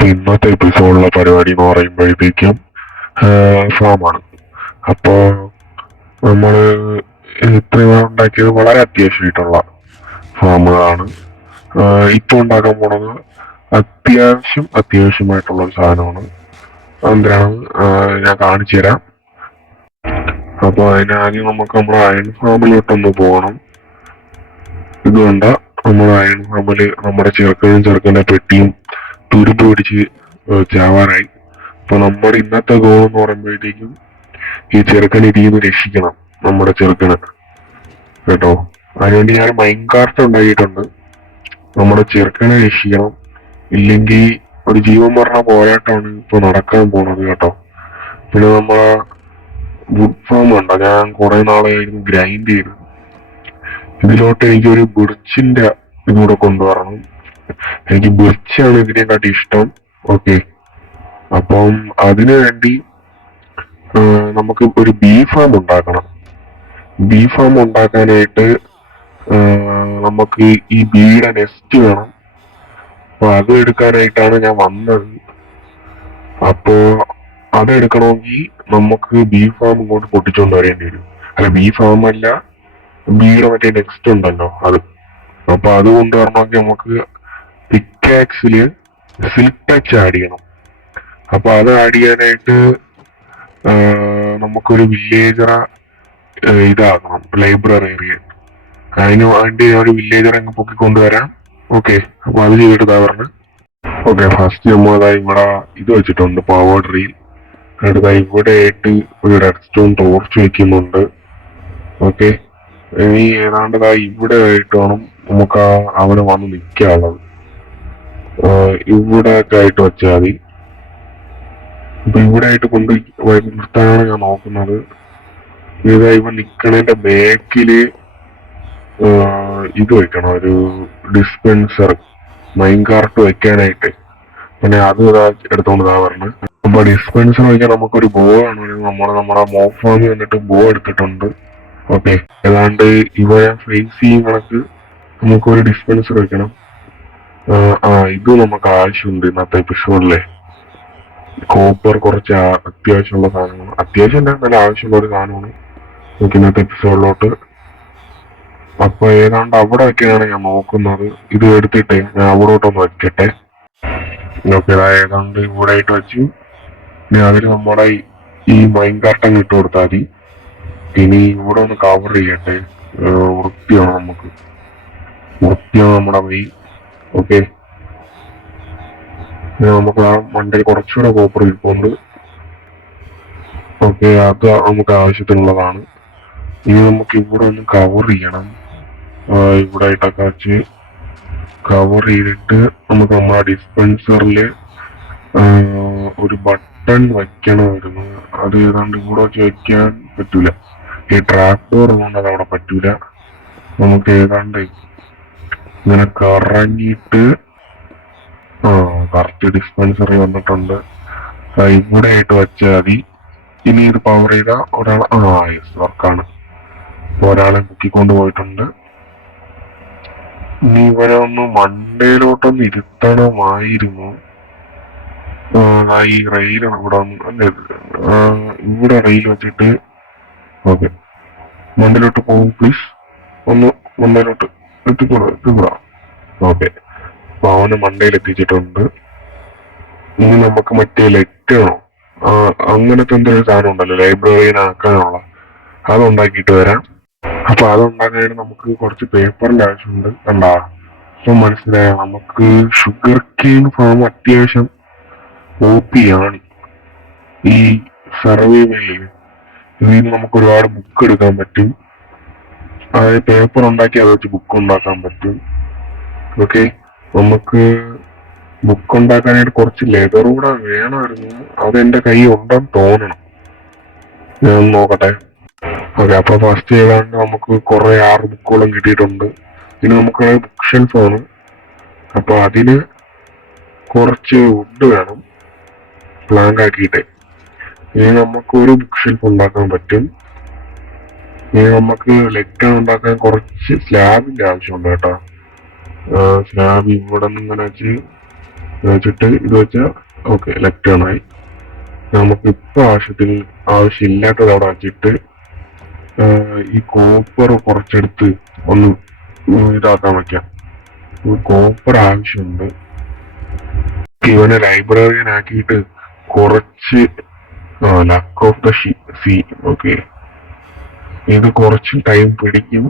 അപ്പൊ ഇന്നത്തെ എപ്പിസോഡിലെ പരിപാടി എന്ന് പറയുമ്പോഴത്തേക്കും ഫാമാണ്. അപ്പോ നമ്മള് ഇത്രയും ഉണ്ടാക്കിയത് വളരെ അത്യാവശ്യമായിട്ടുള്ള ഫാമുകളാണ്. ഇപ്പൊ ഉണ്ടാക്കാൻ പോണത് അത്യാവശ്യമായിട്ടുള്ള ഒരു സാധനമാണ്. എന്തിനാണ് ഞാൻ കാണിച്ചു തരാം. അപ്പൊ അതിനാദ്യം നമുക്ക് നമ്മുടെ അയൺ ഫാമിലോട്ടൊന്ന് പോകണം. ഇതുകൊണ്ട് നമ്മുടെ അയൺ ഫാമില് നമ്മുടെ ചെറുക്കന്റെ പെട്ടിയും തുരുമ്പ് പിടിച്ച് ചാവാറായി. അപ്പൊ നമ്മുടെ ഇന്നത്തെ ഗോൾ എന്ന് പറയുമ്പോഴത്തേക്കും ഈ ചെറുക്കനെ ഇതിന്ന് രക്ഷിക്കണം, നമ്മുടെ ചെറുക്കന് കേട്ടോ. അതിനുവേണ്ടി ഞാൻ മൈൻകാർട്ട് ഉണ്ടാക്കിയിട്ടുണ്ട്. നമ്മുടെ ചെറുക്കനെ രക്ഷിക്കണം, ഇല്ലെങ്കിൽ ഒരു ജീവൻ മരണ പോരാട്ടമാണ് ഇപ്പൊ നടക്കാൻ പോണത് കേട്ടോ. പിന്നെ നമ്മളെ വുഡ് ഫാം ഉണ്ടോ, ഞാൻ കുറെ നാളായിരുന്നു ഗ്രൈൻഡ് ചെയ്ത്. ഇതിലോട്ട് എനിക്കൊരു ബിർച്ചിന്റെ ഇതുകൂടെ കൊണ്ടുവരണം. എനിക്ക് ബിർച്ചാണ് ഇതിനെക്കാട്ടി ഇഷ്ടം. ഓക്കെ, അപ്പം അതിനു വേണ്ടി നമുക്ക് ഒരു ബീ ഫാം ഉണ്ടാക്കണം. ബീ ഫാം ഉണ്ടാക്കാനായിട്ട് നമുക്ക് ഈ ബീയുടെ നെസ്റ്റ് വേണം. അപ്പൊ അത് എടുക്കാനായിട്ടാണ് ഞാൻ വന്നത്. അപ്പോ അതെടുക്കണമെങ്കിൽ നമുക്ക് ബീ ഫാം ഇങ്ങോട്ട് പൊട്ടിച്ചുകൊണ്ട് വരേണ്ടി വരും. അല്ല, ബീ ഫാം അല്ല, ബീയുടെ മറ്റേ നെക്സ്റ്റ് ഉണ്ടല്ലോ അത്. അപ്പൊ അത് കൊണ്ടുവരണമെങ്കിൽ നമുക്ക് പിക്കാക്സില് സിൽക്ക് ടച്ച് ആഡ് ചെയ്യണം. അപ്പൊ അത് ആഡ് ചെയ്യാനായിട്ട് നമുക്കൊരു വില്ലേജറെ ഇതാക്കണം, ലൈബ്രറി ഏരിയ. അതിന് വേണ്ടി ഒരു വില്ലേജർ അങ്ങ് പൊക്കിക്കൊണ്ടുവരാം. ഓക്കെ, അപ്പൊ അത് ചെയ്തിട്ട് ഇതാ പറഞ്ഞു. ഓക്കെ, ഫസ്റ്റ് നമ്മളിതാ ഇവിടെ ഇത് വെച്ചിട്ടുണ്ട്, പവർ റീൽ. അടുത്ത ഇവിടെ ആയിട്ട് ഒരു റെഡ് സ്റ്റോൺ ടോർച്ച് വെക്കുന്നുണ്ട്. ഓക്കെ, ഇനി ഏതാണ്ട് ഇവിടെ ആയിട്ട് വേണം നമുക്ക് അവന് വന്ന് നിൽക്കാനുള്ളത്. ഇവിടെ ഒക്കെ ആയിട്ട് വെച്ചാൽ മതി. ഇപ്പൊ ഇവിടെ ആയിട്ട് കൊണ്ട് നിർത്താനാണ് ഞാൻ നോക്കുന്നത്. ഇതാ ഇവ നിക്കണേന്റെ ബാക്കില് ഇത് വെക്കണം, ഒരു ഡിസ്പെൻസർ മൈൻകാർട്ട് വെക്കാനായിട്ട്. പിന്നെ അത് ഇതാ എടുത്തോണ്ട് ഇതാ പറഞ്ഞു. അപ്പൊ ഡിസ്പെൻസർ വെക്കാൻ നമുക്കൊരു ബോ ആണ്. നമ്മുടെ മോക്ക് ഫാമിൽ വന്നിട്ട് ബോ എടുത്തിട്ടുണ്ട്. ഓക്കെ, ഏതാണ്ട് ഇവ ഫേസ് ചെയ്യും കണക്ക് നമുക്കൊരു ഡിസ്പെൻസർ വെക്കണം. ഇത് നമുക്ക് ആവശ്യമുണ്ട് ഇന്നത്തെ എപ്പിസോഡിലെ. കോപ്പർ കുറച്ച് അത്യാവശ്യമുള്ള സാധനമാണ്, അത്യാവശ്യം നല്ല ആവശ്യമുള്ള ഒരു സാധനമാണ് നമുക്ക് ഇന്നത്തെ എപ്പിസോഡിലോട്ട്. അപ്പൊ ഏതാണ്ട് അവിടെ വെക്കാനാണ് ഞാൻ നോക്കുന്നത്. ഇത് എടുത്തിട്ട് ഞാൻ അവിടോട്ടൊന്ന് വെക്കട്ടെ. ഓക്കെ, ഏതാണ്ട് ഇവിടെ ആയിട്ട് വെച്ചു. ഇനി അതിന് നമ്മുടെ ഈ മൈൻകാർട്ടം ഇട്ട് കൊടുത്താൽ മതി. ഇനി ഇവിടെ ഒന്ന് കവർ ചെയ്യട്ടെ. വൃത്തിയാണ് നമ്മുടെ മെയിൻ. ഓക്കെ, നമുക്ക് ആ മണ്ടയിൽ കുറച്ചുകൂടെ കോപ്പർ ഇരിപ്പുണ്ട്. ഓക്കെ, അത് നമുക്ക് ആവശ്യത്തിനുള്ളതാണ്. ഇനി നമുക്ക് ഇവിടെ ഒന്ന് കവർ ചെയ്യണം. ഇവിടെ ആയിട്ടൊക്കെ വെച്ച് കവർ ചെയ്തിട്ട് നമുക്ക് നമ്മുടെ ഡിസ്പെൻസറില് ഒരു ബട്ടൺ വെക്കണമായിരുന്നു. അത് ഏതാണ്ട് ഇവിടെ വെച്ച് വെക്കാൻ പറ്റൂല. ഈ ട്രാപ്പ് ഡോർ ഉള്ളതുകൊണ്ട് അത് അവിടെ പറ്റൂല. നമുക്ക് ഏതാണ്ട് ഇങ്ങനെ കറങ്ങിയിട്ട് കറക്റ്റ് ഡിസ്പെൻസറി വന്നിട്ടുണ്ട്. ഇവിടെ ആയിട്ട് വെച്ചാൽ മതി. ഇനി ഇത് പവർ ചെയ്ത ഒരാൾ യെസ് വർക്കാണ്. ഒരാളെ പൊക്കിക്കൊണ്ട് പോയിട്ടുണ്ട്. ഇനി ഇവരെ ഒന്ന് മണ്ടയിലോട്ടൊന്ന് ഇരുത്തണമായിരുന്നു. ഈ റെയിൽ ഇവിടെ അല്ലേ, ഇവിടെ റെയിൽ വെച്ചിട്ട്. ഓക്കെ, മണ്ടയിലോട്ട് പോകും പ്ലീസ്. ഒന്ന് മണ്ടയിലോട്ട് എത്തിക്കൂടാ. ഓക്കെ, അപ്പൊ അവന് മണ്ടയിൽ എത്തിച്ചിട്ടുണ്ട്. ഇനി നമുക്ക് മറ്റേ ലെറ്റണോ അങ്ങനത്തെ എന്തെങ്കിലും സാധനം ഉണ്ടല്ലോ ലൈബ്രറിയിലാക്കാനുള്ള, അതുണ്ടാക്കിയിട്ട് വരാം. അപ്പൊ അതുണ്ടാക്കാനായിട്ട് നമുക്ക് കുറച്ച് പേപ്പറിന്റെ ആവശ്യമുണ്ട്. കണ്ടാ, ഇപ്പൊ മനസ്സിലായ നമുക്ക് ഷുഗർ കെയിൻ ഫാം അത്യാവശ്യം OP-ആണ്. ഈ സർവൈവലിൽ ഇതിൽ നമുക്ക് ഒരുപാട് ബുക്ക് എടുക്കാൻ പറ്റും. അതായത് പേപ്പർ ഉണ്ടാക്കി അത് വെച്ച് ബുക്ക് ഉണ്ടാക്കാൻ പറ്റും. ഓക്കെ, നമുക്ക് ബുക്ക് ഉണ്ടാക്കാനായിട്ട് കുറച്ച് ലെതർ കൂടെ വേണമായിരുന്നു. അതെന്റെ കൈ ഉണ്ടെന്ന് തോന്നണം, ഞാൻ നോക്കട്ടെ. ഓക്കെ, അപ്പൊ ഫസ്റ്റ് ഏതാണ്ട് നമുക്ക് കുറെ 6 ബുക്കുകളും കിട്ടിയിട്ടുണ്ട്. ഇനി നമുക്ക് ബുക്ക് ഷെൽഫാണ്. അപ്പൊ അതിന് കുറച്ച് വുഡ് വേണം, പ്ലാങ്ക് ആക്കിയിട്ട്. ഇനി നമുക്ക് ഒരു ബുക്ക് ഷെൽഫ് ഉണ്ടാക്കാൻ പറ്റും. ഇനി നമുക്ക് ലെറ്റർ ഉണ്ടാക്കാൻ കുറച്ച് സ്ലാബിന്റെ ആവശ്യമുണ്ട് കേട്ടോ. സ്ലാബ് ഇവിടെ നിന്ന് ഇങ്ങനെ വെച്ച് ഇത് വെച്ചിട്ട് ഇത് വെച്ചാൽ ഓക്കെ ലെഫ്റ്റ് ടേൺ ആയി. നമുക്ക് ഇപ്പൊ ആവശ്യമില്ലാത്തത് അവിടെ വച്ചിട്ട് ഈ കോപ്പർ കുറച്ചെടുത്ത് ഒന്ന് ഇതാക്കാൻ വയ്ക്കാം. കോപ്പർ ആവശ്യമുണ്ട്. ഇവനെ ലൈബ്രറിയൻ ആക്കിയിട്ട് കുറച്ച് luck of the sea okay, ഇത് കുറച്ച് ടൈം പിടിക്കും.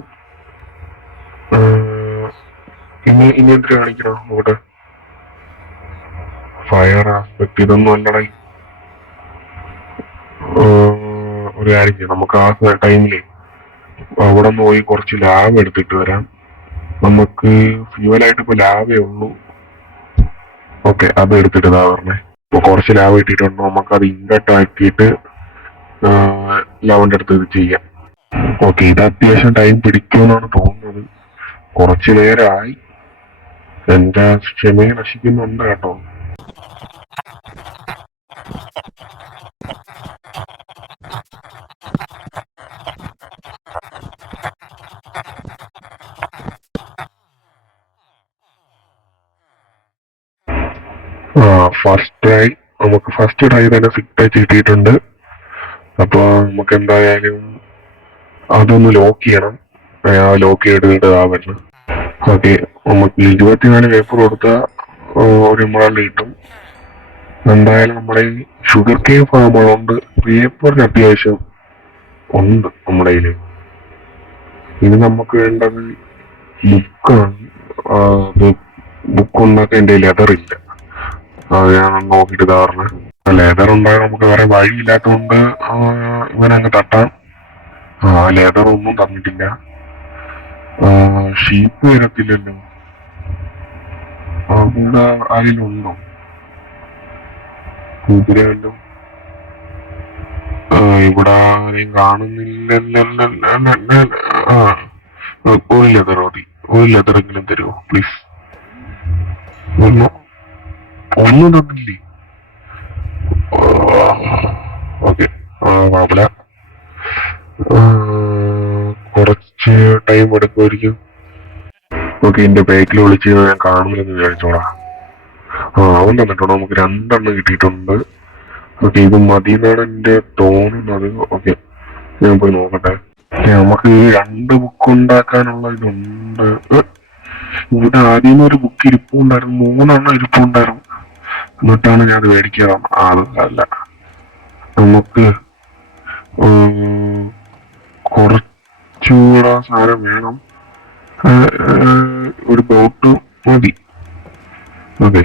ഇനി എന്തിനു കാണിക്കണം നോക്കട്ടെ. ഫയർ ആസ്പെക്ട് ഇതൊന്നും അല്ലടേ. ഒരു കാര്യം ചെയ്യാം, നമുക്ക് ആ ടൈമില് അവിടെ നിന്ന് പോയി കുറച്ച് ലാവ് എടുത്തിട്ട് വരാം. നമുക്ക് ഫ്യൂവലായിട്ട് ഇപ്പൊ ലാവേ ഉള്ളൂ. ഓക്കെ, അത് എടുത്തിട്ട് ഇതാ പറഞ്ഞേ. ഇപ്പൊ കുറച്ച് ലാവ് കിട്ടിയിട്ടുണ്ട്. നമുക്ക് അത് ഇൻവെർട്ട് ആക്കിയിട്ട് ലാവിന്റെ അടുത്ത് ഇത് ചെയ്യാം. ഓക്കെ, ഇത് അത്യാവശ്യം ടൈം പിടിക്കുമെന്നാണ് തോന്നുന്നത്. കുറച്ചു നേരമായി. എന്റെ ക്ഷമയെ നശിക്കുന്നുണ്ട് കേട്ടോ. ഫസ്റ്റ് ട്രൈ തന്നെ ഫിറ്റ് കിട്ടിയിട്ടുണ്ട്. അപ്പൊ നമുക്ക് എന്തായാലും അതൊന്ന് ലോക്ക് ചെയ്യണം. ലോക്ക് ചെയ്തിട്ട് വരണം. ഓക്കെ, നമുക്ക് 24 പേപ്പർ കൊടുത്താൽ ഒരു എമറാൾഡ് കിട്ടും. എന്തായാലും നമ്മുടെ ഈ ഷുഗർ കെയിൻ ഫാം ഉള്ളതുകൊണ്ട് പേപ്പറിന് അത്യാവശ്യം ഉണ്ട് നമ്മുടെ കയ്യില്. ഇനി നമുക്ക് വേണ്ടത് ബുക്കാണ്. ബുക്ക് ഉണ്ടാക്കാൻ എൻ്റെ ലെതർ ഇല്ല. അത് ഞാൻ നോക്കിയിട്ട് ഇതാറിന് ലെതർ ഉണ്ടാകാൻ നമുക്ക് വേറെ വഴിയില്ലാത്തതുകൊണ്ട് ഇവനങ്ങ് തട്ടാം. ലെതർ ഒന്നും തന്നിട്ടില്ല. ഷീപ്പ് വരത്തില്ലല്ലോ. അവിടെ ആരെങ്കിലും ഉണ്ടോ? കുതിരയല്ലോ. ഇവിടെ ആരെയും കാണുന്നില്ലല്ലോ. ഒരു ലെതർ മതി. ഒരു ലെതറെങ്കിലും തരുമോ പ്ലീസ്? ഒന്നും തന്നില്ലേ? ഓക്കെ, കുഴപ്പമില്ല. കുറച്ച് ടൈം എടുക്കുമായിരിക്കും. ഓക്കെ, എന്റെ ബാക്കിൽ വിളിച്ച് ഞാൻ കാണുന്നില്ലെന്ന് വിചാരിച്ചോടാ. അവൻ തന്നിട്ടുണ്ടോ? നമുക്ക് 2 എണ്ണം കിട്ടിയിട്ടുണ്ട്. ഓക്കെ, ഇത് മതി എന്നാണ് എന്റെ തോന്നുന്നത്. ഓക്കെ, ഞാൻ പോയി നോക്കട്ടെ. നമുക്ക് 2 ബുക്ക് ഉണ്ടാക്കാനുള്ള ഇതുണ്ട്. ഇവിടെ ആദ്യമേ ഒരു ബുക്ക് ഇരിപ്പുണ്ടായിരുന്നു. 3 എണ്ണം ഇരിപ്പുണ്ടായിരുന്നു. എന്നിട്ടാണ് ഞാൻ അത് മേടിക്കാറാണ്. അതല്ല, നമുക്ക് കുറച്ചുകൂടെ സാധനം വേണം. ഒരു ബോട്ട് മതി. ഓക്കെ,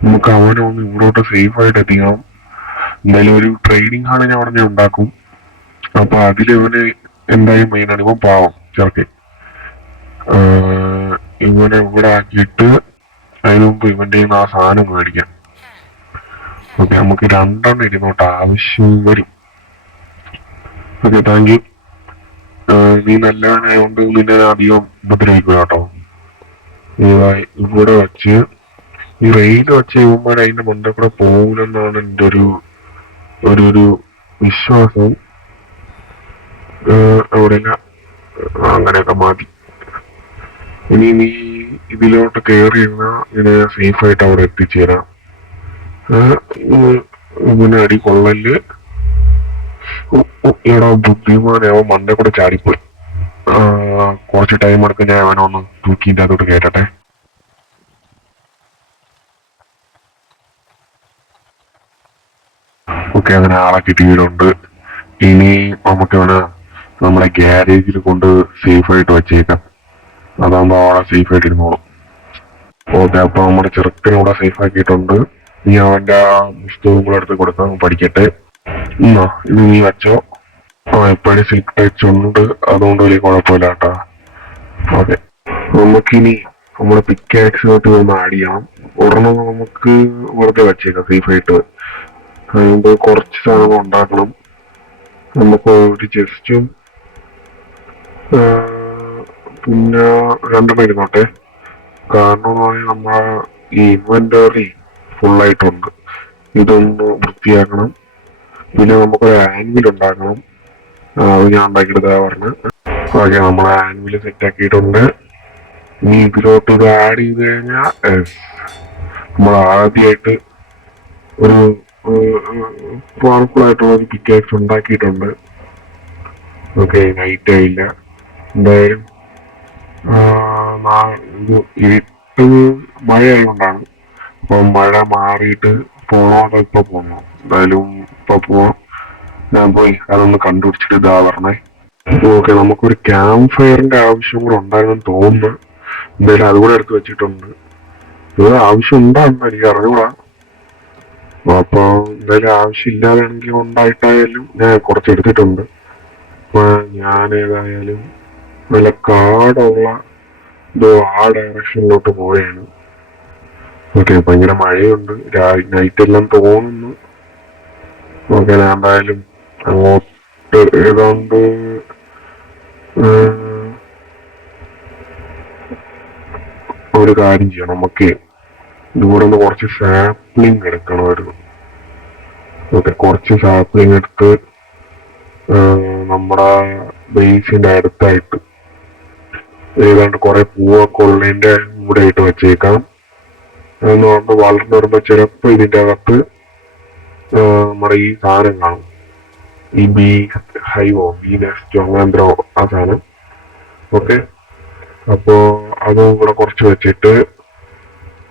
നമുക്ക് അവനെ ഒന്ന് ഇവിടോട്ട് സേഫ് ആയിട്ട് എത്തിക്കണം. എന്തായാലും ഒരു ട്രെയിനിങ് ആണ് ഞാൻ ഉടനെ ഉണ്ടാക്കും. അപ്പൊ അതിലിവന് എന്തായാലും മെയിനാണ്. ഇവൻ പാവം ചെറുക്കൻ. ഇവനെ ഇവിടെ ആക്കിയിട്ട് അതിനു മുമ്പ് ഇവന്റെ ആ സാധനം മേടിക്കാം. ഓക്കെ, നമുക്ക് 2 എണ്ണം ഇരുന്നോട്ട് ആവശ്യം വരും. Okay, thank you. നീ നല്ലവനായോണ്ട് നിന്നെ അധികം ഉപദ്രവിക്കുക കേട്ടോ. ഇവിടെ വച്ച് ഈ റെയിൽ വെച്ച് ഇവന്മാർ അതിന്റെ മണ്ടേ കൂടെ പോകില്ലെന്നാണ് എൻ്റെ ഒരു വിശ്വാസം. അവിടെയല്ല, അങ്ങനെയൊക്കെ മതി. ഇനി നീ ഇതിലോട്ട് കയറിയിരുന്ന ഇതിനെ സേഫ് ആയിട്ട് അവിടെ എത്തിച്ചേരാം. ഇങ്ങനെ അടി കൊള്ളല്. എടാ ബുദ്ധിമാനെ, അവൻ മണ്ടേ കൂടെ ചാടിപ്പോയി. കുറച്ച് ടൈം എടുക്കും. ഞാൻ അവനൊന്ന് തൂക്കിൻ്റെ അതോട്ട് കേട്ടെ. ഓക്കെ, അങ്ങനെ ആളെ കിട്ടിയിട്ടുണ്ട്. ഇനി നമുക്ക് അവനെ നമ്മുടെ ഗ്യാരേജിൽ കൊണ്ട് സേഫ് ആയിട്ട് വെച്ചേക്കാം. അതാകുമ്പോ ആളെ സേഫ് ആയിട്ട് ഇരുന്നോളും. ഓക്കെ, അപ്പൊ നമ്മുടെ ചെറുക്കനൂടെ സേഫ് ആക്കിയിട്ടുണ്ട്. നീ അവന്റെ ആ പുസ്തകങ്ങൾ എടുത്ത് കൊടുക്കാം, പഠിക്കട്ടെ. ഇത് നീ വെച്ചോ. എപ്പോഴും സിൽക്ക് ടച്ച് ഉണ്ട്, അതുകൊണ്ട് വലിയ കുഴപ്പമില്ല കേട്ടാ. ഓക്കെ, നമുക്കിനി നമ്മുടെ പിക്കാക്സിനോട്ട് ഒന്ന് ആഡ് ചെയ്യണം. ഒരെണ്ണം നമുക്ക് വെറുതെ വെച്ചേക്കാം സേഫ് ആയിട്ട്. അതുകൊണ്ട് കുറച്ച് സാധനങ്ങൾ ഉണ്ടാക്കണം. നമുക്ക് ഒരു ചെസ്റ്റും പിന്നെ 2 എണ്ണം ഇരുന്നോട്ടെ. കാരണം നമ്മളെ ഈ ഇൻവെന്ററി ഫുള്ളായിട്ടുണ്ട്. ഇതൊന്ന് വൃത്തിയാക്കണം. പിന്നെ നമുക്കൊരു ആൻവിൽ ഉണ്ടാക്കണം. അത് ഞാൻ ഉണ്ടാക്കിയിട്ട് പറഞ്ഞു. ഓക്കെ, നമ്മളെ ആൻവിൽ സെറ്റ് ആക്കിയിട്ടുണ്ട്. ഇനി ഇതിലോട്ട് ഇത് ആഡ് ചെയ്ത് കഴിഞ്ഞാൽ നമ്മൾ ആദ്യമായിട്ട് ഒരു പവർഫുൾ ആയിട്ടുള്ള ഒരു പിക്കാക്സ് ഉണ്ടാക്കിയിട്ടുണ്ട്. ഓക്കെ, നൈറ്റ് ആയില്ല. എന്തായാലും ഇത് ഇരുട്ട് മഴ ആയതുകൊണ്ടാണ്. അപ്പൊ മഴ മാറിയിട്ട് പോണോ അതോ ഇപ്പൊ പോണോ? എന്തായാലും ഇപ്പൊ പോവാം. ഞാൻ പോയി അതൊന്ന് കണ്ടുപിടിച്ചിട്ട് ഇതാ പറഞ്ഞേ. ഓക്കെ, നമുക്കൊരു ക്യാമ്പ് ഫയറിന്റെ ആവശ്യം കൂടെ ഉണ്ടായിരുന്നെന്ന് തോന്നുന്നു. എന്തായാലും അതുകൂടെ എടുത്ത് വെച്ചിട്ടുണ്ട്. ഇത് ആവശ്യം ഉണ്ടാകുന്ന എനിക്ക് അറിഞ്ഞൂടാ. അപ്പൊ എന്തായാലും ആവശ്യമില്ലാതാണെങ്കിൽ ഉണ്ടായിട്ടായാലും ഞാൻ കുറച്ച് എടുത്തിട്ടുണ്ട്. അപ്പൊ ഞാൻ ഏതായാലും നല്ല കാടുള്ള ഇതോ ആ ഡയറക്ഷനിലോട്ട് പോവുകയാണ്. ഓക്കെ, ഭയങ്കര മഴയുണ്ട്, നൈറ്റ് എല്ലാം തോന്നുന്നു. ഓക്കെ, ഞാൻ എന്തായാലും അങ്ങോട്ട് ഏതാണ്ട് ഒരു കാര്യം ചെയ്യണം. നമുക്ക് ഇവിടെ നിന്ന് കുറച്ച് സാപ്ലിങ് എടുക്കണമായിരുന്നു. ഓക്കെ, കുറച്ച് സാപ്ലിങ് എടുത്ത് നമ്മുടെ ബേസിന്റെ അടുത്തായിട്ട് ഏതാണ്ട് കുറെ പൂവൊക്കെ ഉള്ളതിന്റെ കൂടെ ആയിട്ട് വെച്ചേക്കാം. എന്ന് പറഞ്ഞ് വളർന്നു വരുമ്പോ ചിലപ്പോ ഇതിന്റെ അകത്ത് നമ്മുടെ ഈ സാധനം കാണും, ഈ ബി ഹൈവോ ബി നെസ്റ്റോ അങ്ങനത്തെ ആ സാധനം. ഓക്കെ, അപ്പോ അതും കൂടെ കുറച്ച് വെച്ചിട്ട്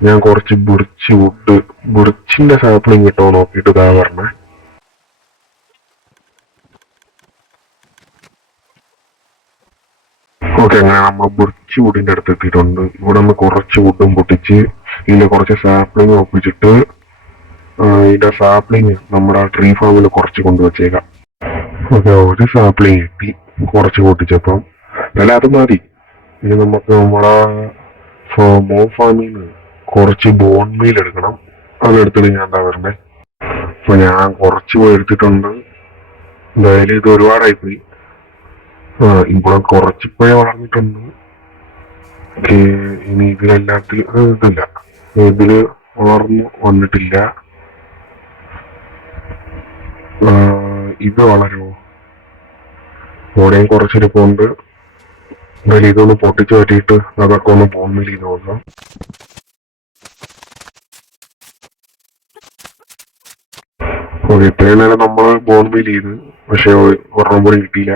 ഞാൻ കുറച്ച് ബുർച്ചിന്റെ സാപ്ലിങ് കിട്ടുമോ നോക്കിയിട്ട് ഇതാ പറഞ്ഞേ. ഓക്കെ, അങ്ങനെ നമ്മൾ ബുർച്ച് വുഡിന്റെ അടുത്ത് എത്തിയിട്ടുണ്ട്. ഇവിടെ നിന്ന് കുറച്ച് വുഡും പൊട്ടിച്ച് ഇതിന്റെ കുറച്ച് സാപ്ലിങ് ഒപ്പിച്ചിട്ട് ഇതിന്റെ സാപ്ലിങ് നമ്മുടെ ട്രീ ഫാമിൽ കുറച്ച് കൊണ്ടുവച്ചേക്കാം. ഓക്കെ, ഒരു സാപ്ലിങ് കിട്ടി കുറച്ച് പൊട്ടിച്ചപ്പം. അല്ല, അത് മതി. ഇനി നമുക്ക് നമ്മുടെ മോ ഫാമിൽ നിന്ന് കുറച്ച് ബോൺ മീൽ എടുക്കണം. അതെടുത്തിട്ട് ഞാൻ എന്താ വരണ്ടേ. അപ്പൊ ഞാൻ കുറച്ച് പോയി എടുത്തിട്ടുണ്ട്. എന്തായാലും ഇത് ഒരുപാടായിപ്പോയി. ഇവിടെ കുറച്ചിപ്പോഴേ വളർന്നിട്ടുണ്ട്. ഇനി ഇതിലെല്ലാത്തിലും ഇതില്ല, ഇതില് വളർന്നു വന്നിട്ടില്ല. ഇത് വളരുമോ? ഇവിടെയും കുറച്ചിരിപ്പുണ്ട്. എന്തായാലും ഇതൊന്ന് പൊട്ടിച്ചു പറ്റിയിട്ട് അതൊക്കെ ഒന്ന് ബോൺമിൽ ചെയ്ത് നോക്കാം. ഇത്രയും നേരം നമ്മൾ ബോൺമിൽ ചെയ്ത്, പക്ഷെ ഒരെണ്ണം പോലും കിട്ടിയില്ല.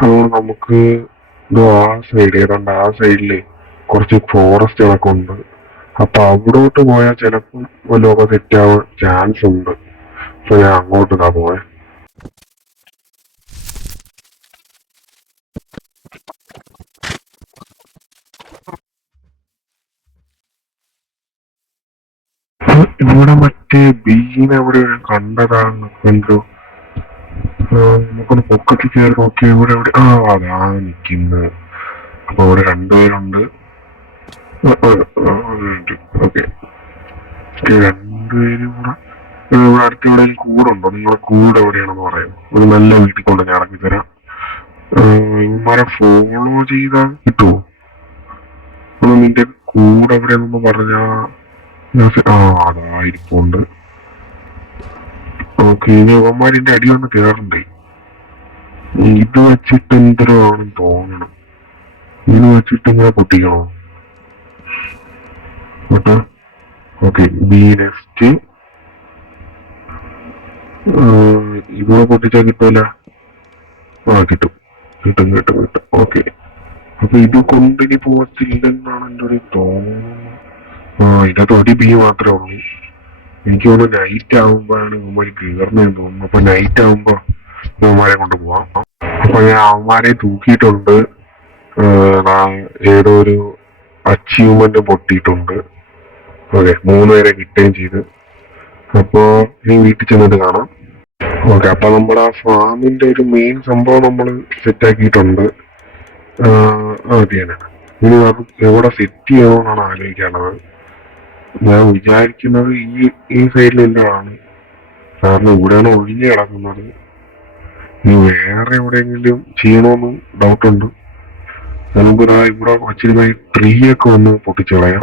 അതുകൊണ്ട് നമുക്ക് ഇത് ആ സൈഡ് ഏതാണ്ട് ആ സൈഡില് കുറച്ച് ഫോറസ്റ്റുകളൊക്കെ ഉണ്ട്. അപ്പൊ അവിടോട്ട് പോയാൽ ചിലപ്പോൾ വല്ലതൊക്കെ സെറ്റ് ആവാൻ ചാൻസ് ഉണ്ട്. അപ്പൊ ഞാൻ അങ്ങോട്ട് ഇതാ പോയെ. ഇവിടെ മറ്റേ ബീനെ അവിടെ കണ്ടതാണ് എന്തോ. നമുക്കൊന്ന് പൊക്കത്തിൽ കയറി നോക്കി ഇവിടെ എവിടെ അതാ നിക്കുന്നത്. അപ്പൊ ഇവിടെ രണ്ടുപേരുണ്ട്. ഓക്കെ, രണ്ടുപേരും കൂടെ ഇവിടെ അടുത്ത് എവിടെയും കൂടുണ്ടോ? നിങ്ങളെ കൂടെ എവിടെയാണെന്ന് പറയാം. ഒരു നല്ല വീട്ടിൽ കൊണ്ട് ഞാൻ ഇറക്കി തരാം. ഇവന്മാരെ ഫോളോ ചെയ്താൽ കിട്ടുമോ? നിന്റെ കൂടെ എവിടെയാണെന്ന് പറഞ്ഞാ അതായിരിക്കുണ്ട്. ഓക്കെ, ഇനി ഇവന്മാരിന്റെ അടി വന്ന് കേറണ്ടേ. ഇത് വെച്ചിട്ട് എന്തരോ ആണെന്ന് തോന്നണം. ഇത് വെച്ചിട്ട് ഇങ്ങനെ പൊട്ടിക്കണോ? ഓക്കെ, ബി നെക്സ്റ്റ് ഇവിടെ പൊട്ടിച്ചാൽ കിട്ടൂല. കിട്ടും കിട്ടും കിട്ടും കിട്ടും. ഓക്കെ, അപ്പൊ ഇത് കൊണ്ടിനി പോകത്തില്ലെന്നാണ് എൻ്റെ ഒരു തോന്നുന്നു. ഇതിനകത്ത് ഒരു ബി മാത്രമേ ഉള്ളൂ. എനിക്ക് തോന്നുന്നു നൈറ്റ് ആവുമ്പോഴാണ് ഇവന്മാര് കയറുന്നതെന്ന് തോന്നുന്നു. അപ്പൊ നൈറ്റ് ആവുമ്പോ ഇവന്മാരെ കൊണ്ട് പോവാം. അപ്പൊ ഞാൻ അവന്മാരെ തൂക്കിയിട്ടുണ്ട്. ഏതോ ഒരു അച്ചീവ്മെന്റ് പൊട്ടിയിട്ടുണ്ട്. ഓക്കെ, 3 പേരെ കിട്ടുകയും ചെയ്ത്. അപ്പോ ഇനി വീട്ടിൽ ചെന്നിട്ട് കാണാം. ഓക്കെ, അപ്പൊ നമ്മുടെ ആ ഫാമിന്റെ ഒരു മെയിൻ സംഭവം നമ്മൾ സെറ്റ് ആക്കിയിട്ടുണ്ട്. അതെയാണ്. ഇനി അത് എവിടെ സെറ്റ് ചെയ്യണമെന്നാണ് ആലോചിക്കാനുള്ളത്. ഞാൻ വിചാരിക്കുന്നത് ഈ സൈഡിൽ എന്താണ്, കാരണം ഇവിടെയാണ് ഒഴിഞ്ഞു കിടക്കുന്നത്. ഇനി വേറെ എവിടെയെങ്കിലും ചെയ്യണമെന്ന് ഡൗട്ടുണ്ട്. നമുക്ക് ഇവിടെ വച്ചിരുന്ന ഈ ട്രീ ഒക്കെ ഒന്ന് പൊട്ടിച്ചു കളയാം.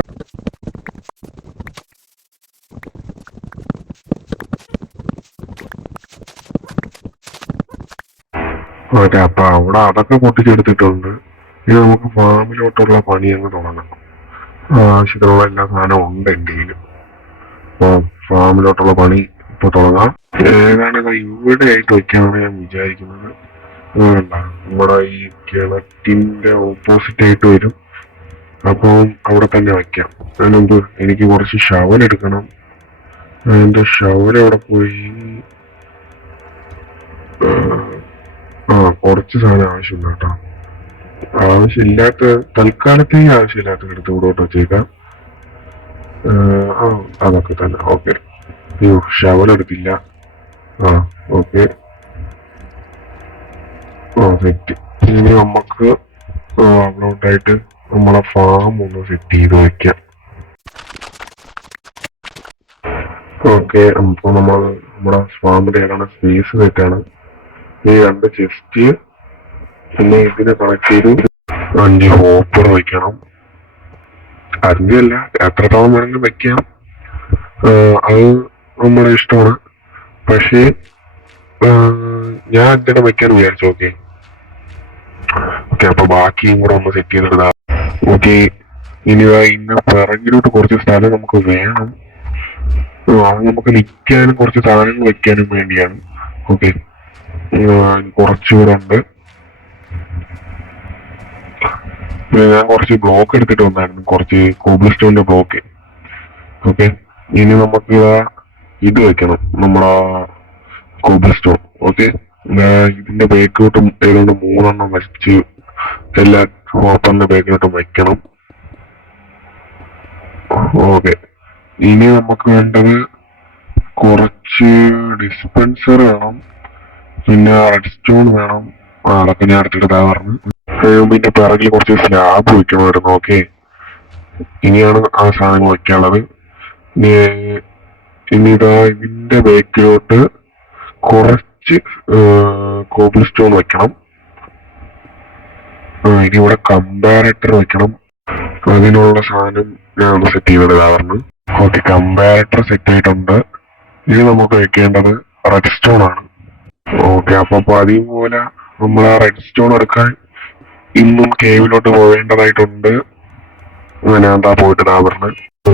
ഓക്കെ, അപ്പൊ അവിടെ അതൊക്കെ പൊട്ടിച്ചെടുത്തിട്ടുണ്ട്. ഇനി നമുക്ക് ഫാമിലോട്ടുള്ള പണി അങ്ങ് തുടങ്ങണം. ആവശ്യത്തിനുള്ള എല്ലാ സാധനവും ഉണ്ട് എൻ്റെ കയ്യിൽ. ആ ഫാമിലോട്ടുള്ള പണി ഇപ്പൊ തുടങ്ങാം. ഏതാണ് ഇവിടെ ആയിട്ട് വെക്കാനാണ് ഞാൻ വിചാരിക്കുന്നത്. വേണ്ട, നമ്മുടെ ഈ കിണറ്റിന്റെ ഓപ്പോസിറ്റ് ആയിട്ട് വരും. അപ്പം അവിടെ തന്നെ വയ്ക്കാം. അതിനുമുമ്പ് എനിക്ക് കുറച്ച് ഷവൽ എടുക്കണം. എന്റെ ഷവൽ അവിടെ പോയി. കുറച്ച് സാധനം ആവശ്യമില്ല കേട്ടോ. ആവശ്യമില്ലാത്ത തൽക്കാലത്തേക്ക് ആവശ്യമില്ലാത്ത എടുത്ത് ഇവിടോട്ട് വെച്ചേക്കാം. അതൊക്കെ തന്നെ. ഓക്കെ. അയ്യോ, ഷവൽ എടുത്തില്ല. ഓക്കെ. സെറ്റ്. ഇനി നമുക്ക് അവിടോട്ടായിട്ട് നമ്മളെ ഫാം ഒന്ന് സെറ്റ് ചെയ്ത് വെക്കാം. ഓക്കെ. അപ്പൊ നമ്മുടെ ഫാമിന്റെ ഏതാണ് സ്പേസ് സെറ്റാണ്. ഈ 2 ചെസ്റ്റ്, പിന്നെ ഇതിനെ കണക്ട് ചെയ്ത് 5 ഹോപ്പർ വെക്കണം. 5 അല്ല, എത്രത്തോളം വേണമെങ്കിലും വെക്കാം. അത് നമ്മുടെ ഇഷ്ടമാണ്. പക്ഷേ ഞാൻ 5 വെക്കാൻ വിചാരിച്ചു. ഓക്കെ. അപ്പൊ ബാക്കിയും കൂടെ ഒന്ന് സെറ്റ് ചെയ്തെടുക്കാം. ഓക്കെ. ഇനി ഇന്ന പിറകിലോട്ട് കുറച്ച് സ്ഥലം നമുക്ക് വേണം. അത് നമുക്ക് നിൽക്കാനും കുറച്ച് സാധനങ്ങൾ വെക്കാനും വേണ്ടിയാണ്. ഓക്കെ. കുറച്ചുകൂടെ ഉണ്ട്. ഞാൻ കുറച്ച് ബ്ലോക്ക് എടുത്തിട്ട് വന്നായിരുന്നു, കുറച്ച് കോബിൾ സ്റ്റോണിന്റെ ബ്ലോക്ക്. ഓക്കെ. ഇനി നമുക്ക് ഇത് വെക്കണം, നമ്മളെ കോബിൾ സ്റ്റോൺ. ഓക്കെ. ഇതിന്റെ ബേക്കിലോട്ടും ഏതാണ്ട് 3 വെച്ച് എല്ലാ ഹോപ്പറിന്റെ ബേക്കിലോട്ടും വെക്കണം. ഓക്കെ. ഇനി നമുക്ക് വേണ്ടത് കുറച്ച് ഡിസ്പെൻസർ വേണം, പിന്നെ റെഡ് സ്റ്റോൺ വേണം. അതൊക്കെ ഞാൻ എടുത്തിട്ട് പറഞ്ഞു. പിന്നെ പിറകിൽ കുറച്ച് സ്ലാബ് വെക്കണമായിരുന്നു. ഓക്കെ. ഇനിയാണ് ആ സാധനങ്ങൾ വെക്കാനുള്ളത്. ഇനി ഇതിന്റെ ബേക്കിലോട്ട് കുറച്ച് കോബിൾ സ്റ്റോൺ വെക്കണം. ഇനി ഇവിടെ കമ്പാരറ്റർ വെക്കണം. അതിനുള്ള സാധനം ഞാൻ ഒന്ന് സെറ്റ് ചെയ്തിടാറുണ്ട്. ഓക്കെ. കമ്പാരറ്റർ സെറ്റ് ആയിട്ടുണ്ട്. ഇനി നമുക്ക് വെക്കേണ്ടത് റെഡ് സ്റ്റോൺ ആണ്. ഓക്കെ. അപ്പൊ അതേപോലെ നമ്മൾ ആ റെഡ് സ്റ്റോൺ എടുക്കാൻ ഇന്നും കേവിലോട്ട് പോവേണ്ടതായിട്ടുണ്ട്. ഞാൻ പോയിട്ട് പറഞ്ഞു.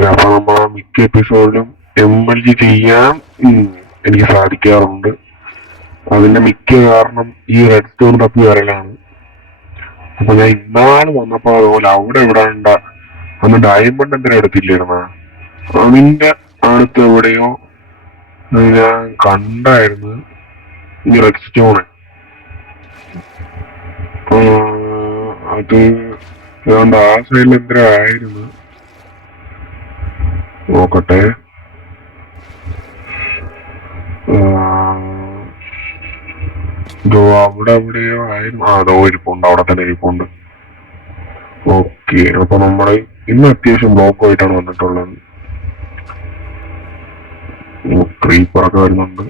അപ്പൊ നമ്മൾ മിക്ക എപ്പിസോഡിലും MLG ചെയ്യാൻ എനിക്ക് സാധിക്കാറുണ്ട്. അതിന്റെ മിക്ക കാരണം ഈ റെഡ് സ്റ്റോൺ തപ്പി വരലാണ്. അപ്പൊ ഞാൻ ഇന്നാണ് വന്നപ്പോ അതുപോലെ അവിടെ എവിടെ ഉണ്ട് അന്ന് ഡയമണ്ട് എന്തിനാ എടുത്തില്ലായിരുന്ന, അതിന്റെ അടുത്ത് എവിടെയോ ഞാൻ കണ്ടായിരുന്നു ഈ റെഡ് സ്റ്റോണ്. അത് ഏതാണ്ട് ആ സൈഡിൽ എന്തിനാ ആയിരുന്നു, നോക്കട്ടെ. അവിടെ എവിടെയോ ആയിരുന്നു. അതോ ഇരിപ്പുണ്ട്, അവിടെ തന്നെ ഇരിപ്പുണ്ട്. ഓക്കെ. അപ്പൊ നമ്മള് ഇന്ന് അത്യാവശ്യം ബ്ലോക്ക് ആയിട്ടാണ് വന്നിട്ടുള്ളത്. ക്രീപ്പറൊക്കെ വരുന്നുണ്ട്.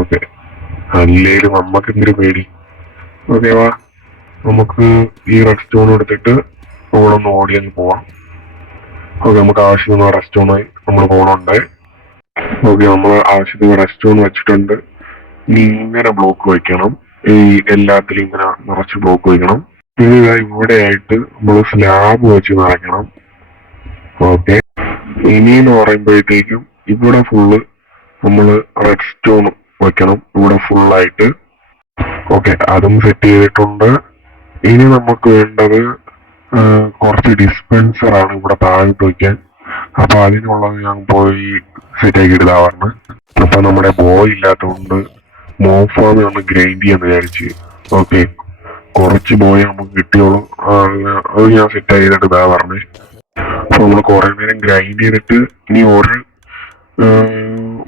ഓക്കെ. അല്ലേലും നമ്മക്ക് എന്തൊരു പേടി. ഓക്കെ. വാ, നമുക്ക് ഈ റെഡ് സ്റ്റോൺ എടുത്തിട്ട് അവിടെ ഒന്ന് ഓടിയങ്ങ് പോവാം. ഓക്കെ. നമുക്ക് ആവശ്യത്തിന് റെഡ് സ്റ്റോണായി നമ്മൾ പോകണുണ്ട്. ഓക്കെ. നമ്മൾ ആവശ്യത്തിന് റെഡ് സ്റ്റോൺ വെച്ചിട്ടുണ്ട്. ഇനി ഇങ്ങനെ ബ്ലോക്ക് വയ്ക്കണം. ഈ എല്ലാത്തിലും ഇങ്ങനെ നിറച്ച് ബ്ലോക്ക് വയ്ക്കണം. ഇനി ഇവിടെ ആയിട്ട് നമ്മൾ സ്ലാബ് വെച്ച് നിറയ്ക്കണം. ഓക്കെ. ഇനിന്ന് പറയുമ്പോഴത്തേക്കും ഇവിടെ ഫുള്ള് നമ്മള് റെഡ് സ്റ്റോൺ വെക്കണം, ഇവിടെ ഫുള്ളായിട്ട്. ഓക്കെ. അതും സെറ്റ് ചെയ്തിട്ടുണ്ട്. ഇനി നമുക്ക് വേണ്ടത് കുറച്ച് ഡിസ്പെൻസർ ആണ് ഇവിടെ താഴോട്ട് വയ്ക്കാൻ. അപ്പൊ അതിനുള്ളത് ഞാൻ പോയി സെറ്റ് ആക്കി ഇടാറുണ്ട്. അപ്പൊ നമ്മുടെ ബോയ് ഇല്ലാത്തതുകൊണ്ട് മോഫാമി ഒന്ന് ഗ്രൈൻഡ് ചെയ്യാന്ന് വിചാരിച്ച്. ഓക്കെ. കുറച്ച് ബോയ് നമുക്ക് കിട്ടിയോളൂ. അത് ഞാൻ സെറ്റ് ചെയ്തിട്ട് ഇതാ പറഞ്ഞേ. അപ്പൊ നമ്മൾ കുറെ നേരം ഗ്രൈൻഡ് ചെയ്തിട്ട് ഇനി ഒരു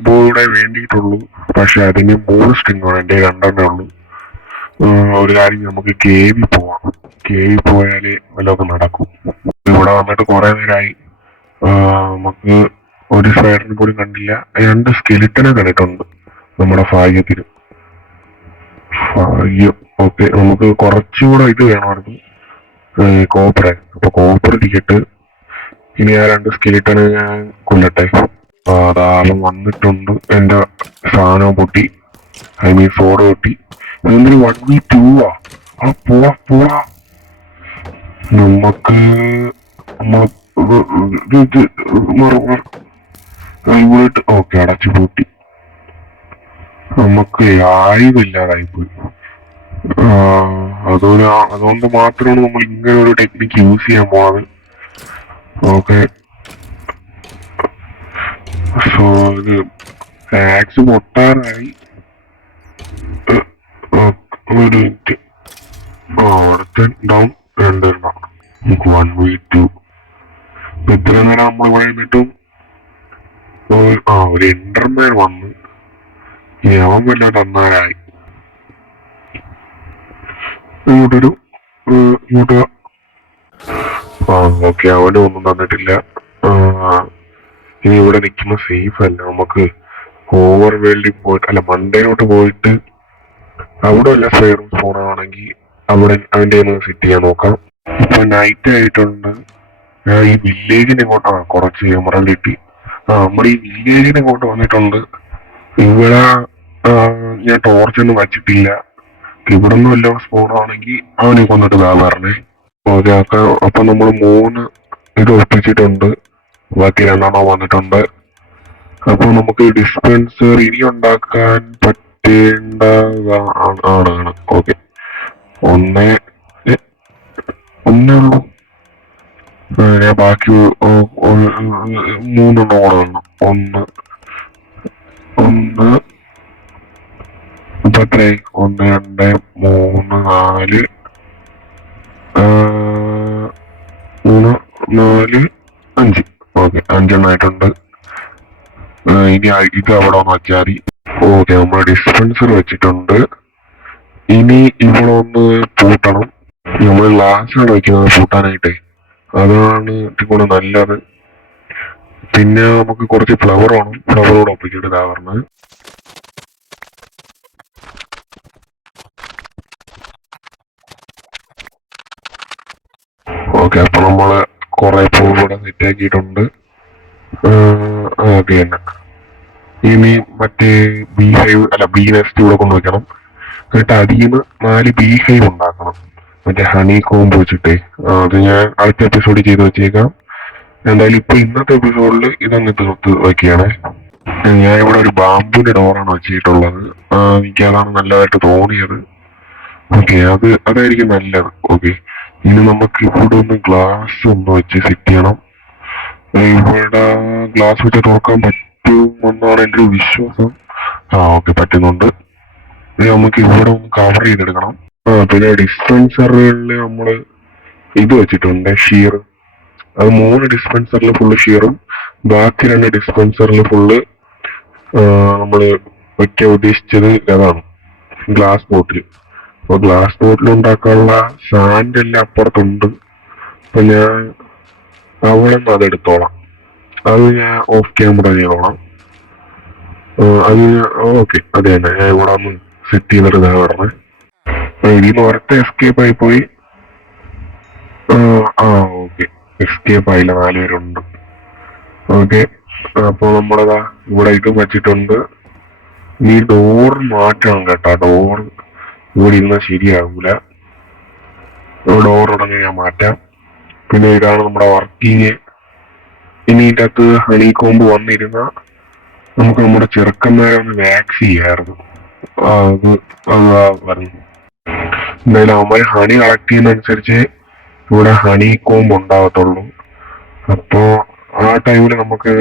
ബോയുടെ വേണ്ടിയിട്ടുള്ളൂ. പക്ഷെ അതിന് 3 സ്ട്രിങ് ആണ്, എന്റെ 2 ഉള്ളൂ. ഒരു കാര്യം, നമുക്ക് കേവി പോവാം. കേവി പോയാല് വല്ലതൊക്കെ നടക്കും. ഇവിടെ വന്നിട്ട് കുറെ നേരമായി. നമുക്ക് ഒരു സ്പൈഡറിനെ പോലും കണ്ടില്ല. 2 സ്കെലിറ്റനെ കണ്ടിട്ടുണ്ട് നമ്മുടെ ഭാഗ്യത്തിന്. ഭാഗ്യം. ഓക്കെ. നമുക്ക് കുറച്ചുകൂടെ ഇത് വേണമായിരുന്നു, കോപ്പർ. അപ്പൊ കോപ്പർ ഇരിക്കട്ട്. ഇനി ആ 2 സ്കെലിറ്റനെ ഞാൻ കൊല്ലട്ടെ. ധാരാളം വന്നിട്ടുണ്ട്. എന്റെ സാധനം പൊട്ടി, ഐ മീൻ സോഡ് പൊട്ടി. എന്തൊരു 1v2 പോവാ. നമുക്ക് കൈപോയിട്ട് ഓക്കെ അടച്ചു പൂട്ടി. നമുക്ക് ആയുധില്ലാതായിപ്പോയി. അതുകൊണ്ട് മാത്രമാണ് നമ്മൾ ഇങ്ങനെ ഒരു ടെക്നിക്ക് യൂസ് ചെയ്യാൻ പോണത്. ഓക്കെ, സോ ഇത് ആക്സ് പൊട്ടാറായി. ഒരു മിനിറ്റ്. അടുത്ത ഡൗൺ രണ്ടെണ്ണം. നമുക്ക് 1v2. ഇത്ര നേരം നമ്മൾ ഇവിടെ നിന്നിട്ടും ഒരു ഇന്റർമാൻ വന്ന് അവൻ വല്ല തന്നാരായി. ഇങ്ങോട്ടൊരു ഇങ്ങോട്ട് ഓക്കെ, അവനും ഒന്നും തന്നിട്ടില്ല. ഇനി ഇവിടെ നിൽക്കുന്ന സേഫ് അല്ല. നമുക്ക് ഓവർ വേൾഡിൽ പോയിട്ട് അല്ല മണ്ടയിലോട്ട് പോയിട്ട് അവിടെ വല്ല ഫെയറും ഫോണാണെങ്കിൽ അവിടെ അവൻ്റെ സെറ്റ് ചെയ്യാൻ നോക്കാം. ഇപ്പൊ നൈറ്റ് ആയിട്ടുണ്ട്. ഞാൻ ഈ വില്ലേജിനെ ഇങ്ങോട്ടാണ് കുറച്ച് എമറൽ കിട്ടി. നമ്മുടെ ഈ വില്ലേജിനെ ഇങ്ങോട്ട് വന്നിട്ടുണ്ട്. ഇവിടെ ഞാൻ ടോർച്ചൊന്നും വച്ചിട്ടില്ല. ഇവിടെ നിന്ന് വല്ല സ്പോണാണെങ്കിൽ അവനെ കൊന്നിട്ട് പറഞ്ഞേ. ഓക്കെ, അപ്പൊ നമ്മൾ 3 ഇത് ഒപ്പിച്ചിട്ടുണ്ട്. ബാക്കി 2 വന്നിട്ടുണ്ട്. അപ്പൊ നമുക്ക് ഡിസ്പെൻസർ ഇനി ഉണ്ടാക്കാൻ പറ്റേണ്ടതാണ്. ഓക്കെ, ഒന്നേ ഉള്ളൂ. ഞാൻ ബാക്കി 3 കൂടെ വേണം. ഇപ്പൊ എത്രയായി? 1 2 3 4 3 4 5. ഓക്കെ, 5 ആയിട്ടുണ്ട്. ഇനി ഇത് അവിടെ ഒന്ന് വെച്ചാൽ മതി. ഓക്കെ, നമ്മൾ ഡിസ്പെൻസർ വെച്ചിട്ടുണ്ട്. ഇനി ഇവിടെ ഒന്ന് പൂട്ടണം. നമ്മൾ ഗ്ലാസ്സാണ് വെക്കുന്നത് പൂട്ടാനായിട്ടേ. അതാണ് ഇത്തിരി നല്ലത്. പിന്നെ നമുക്ക് കുറച്ച് ഫ്ലവർ വേണം. ഫ്ലവറോട് ഒപ്പിച്ചിട്ട് ഇതാ പറഞ്ഞത്. ഓക്കെ, അപ്പൊ നമ്മള് കുറെ പൂവ് ഇവിടെ സെറ്റ് ആക്കിയിട്ടുണ്ട്. അത് തന്നെ. ഇനി മറ്റേ ബി ഹൈവ് അല്ല ബി നെസ്റ്റ് ഇവിടെ കൊണ്ടുവയ്ക്കണം. എന്നിട്ട് അതിൽ നിന്ന് 4 ബി ഹൈവ് ഉണ്ടാക്കണം. മറ്റേ ഹണി കോമ്പ് വെച്ചിട്ടേ. അത് ഞാൻ അടുത്ത എപ്പിസോഡിൽ ചെയ്ത് വെച്ചേക്കാം. എന്തായാലും ഇപ്പൊ ഇന്നത്തെ എപ്പിസോഡിൽ ഇതങ്ങ് തീർത്ത് വയ്ക്കുകയാണ്. ഞാൻ ഇവിടെ ഒരു ബാമ്പുവിന്റെ ഡോറാണ് വെച്ചിട്ടുള്ളത്. എനിക്ക് അതാണ് നല്ലതായിട്ട് തോന്നിയത്. ഓക്കെ, അതായിരിക്കും നല്ലത്. ഓക്കെ, ഇനി നമുക്ക് ഇവിടെ ഒന്ന് ഗ്ലാസ് ഒന്ന് വെച്ച് സെറ്റ് ചെയ്യണം. ഇവിടെ ഗ്ലാസ് വെച്ച് തുറക്കാൻ പറ്റുമെന്നാണ് എൻ്റെ ഒരു വിശ്വാസം. ഓക്കെ, പറ്റുന്നുണ്ട്. നമുക്ക് ഇവിടെ ഒന്ന് കവർ ചെയ്തെടുക്കണം. പിന്നെ ഡിസ്പെൻസറുകളിൽ നമ്മള് ഇത് വെച്ചിട്ടുണ്ട്, ഷീർ. അത് 3 ഡിസ്പെൻസറിൽ ഫുള്ള് ഷീറും ബാക്കി 2 ഡിസ്പെൻസറിൽ ഫുള്ള് നമ്മള് വെക്കാൻ ഉദ്ദേശിച്ചത് അതാണ്, ഗ്ലാസ് ബോട്ടിൽ. അപ്പൊ ഗ്ലാസ് ബോട്ടിൽ ഉണ്ടാക്കാനുള്ള സാൻഡ് എല്ലാം അപ്പുറത്തുണ്ട്. അപ്പൊ ഞാൻ അവിടെ നിന്ന് അതെടുത്തോളാം. അത് ഞാൻ ഓഫ് ക്യാമറ ചെയ്തോളാം. അത് ഓക്കെ, അത് തന്നെ. ഞാൻ ഇവിടെ ഒന്ന് സെറ്റ് ചെയ്തിട്ട് ഇതാ പറഞ്ഞത്. ഇതിന് ഒരത്തെ എസ്കേപ്പ് ആയി പോയി. ഓക്കെ, എസ്കേപ്പ് ആയില്ല. 4 പേരുണ്ട്. ഓക്കെ, അപ്പൊ നമ്മളതാ ഇവിടെ ഇതും വെച്ചിട്ടുണ്ട്. ഈ ഡോർ മാറ്റണം കേട്ടോ. ഡോർ ഇവിടെ ഇരുന്നാൽ ശരിയാകൂല. ഡോർ ഉടനെ ഞാൻ മാറ്റാം. പിന്നെ ഇതാണ് നമ്മുടെ വർക്കിങ്. ഇനി ഇതിൻ്റെ അകത്ത് ഹണി കോമ്പ് വന്നിരുന്ന നമുക്ക് നമ്മുടെ ചെറുക്കന്മാരെ ഒന്ന് വാക്സ് ചെയ്യായിരുന്നു. അത് പറഞ്ഞു. എന്തായാലും അവന്മാര് ഹണി കളക്ട് ചെയ്യുന്നതനുസരിച്ച് ഇവിടെ ഹണി കോമ്പ് ഉണ്ടാകത്തുള്ളൂ. അപ്പോ ആ ടൈമിൽ നമുക്ക്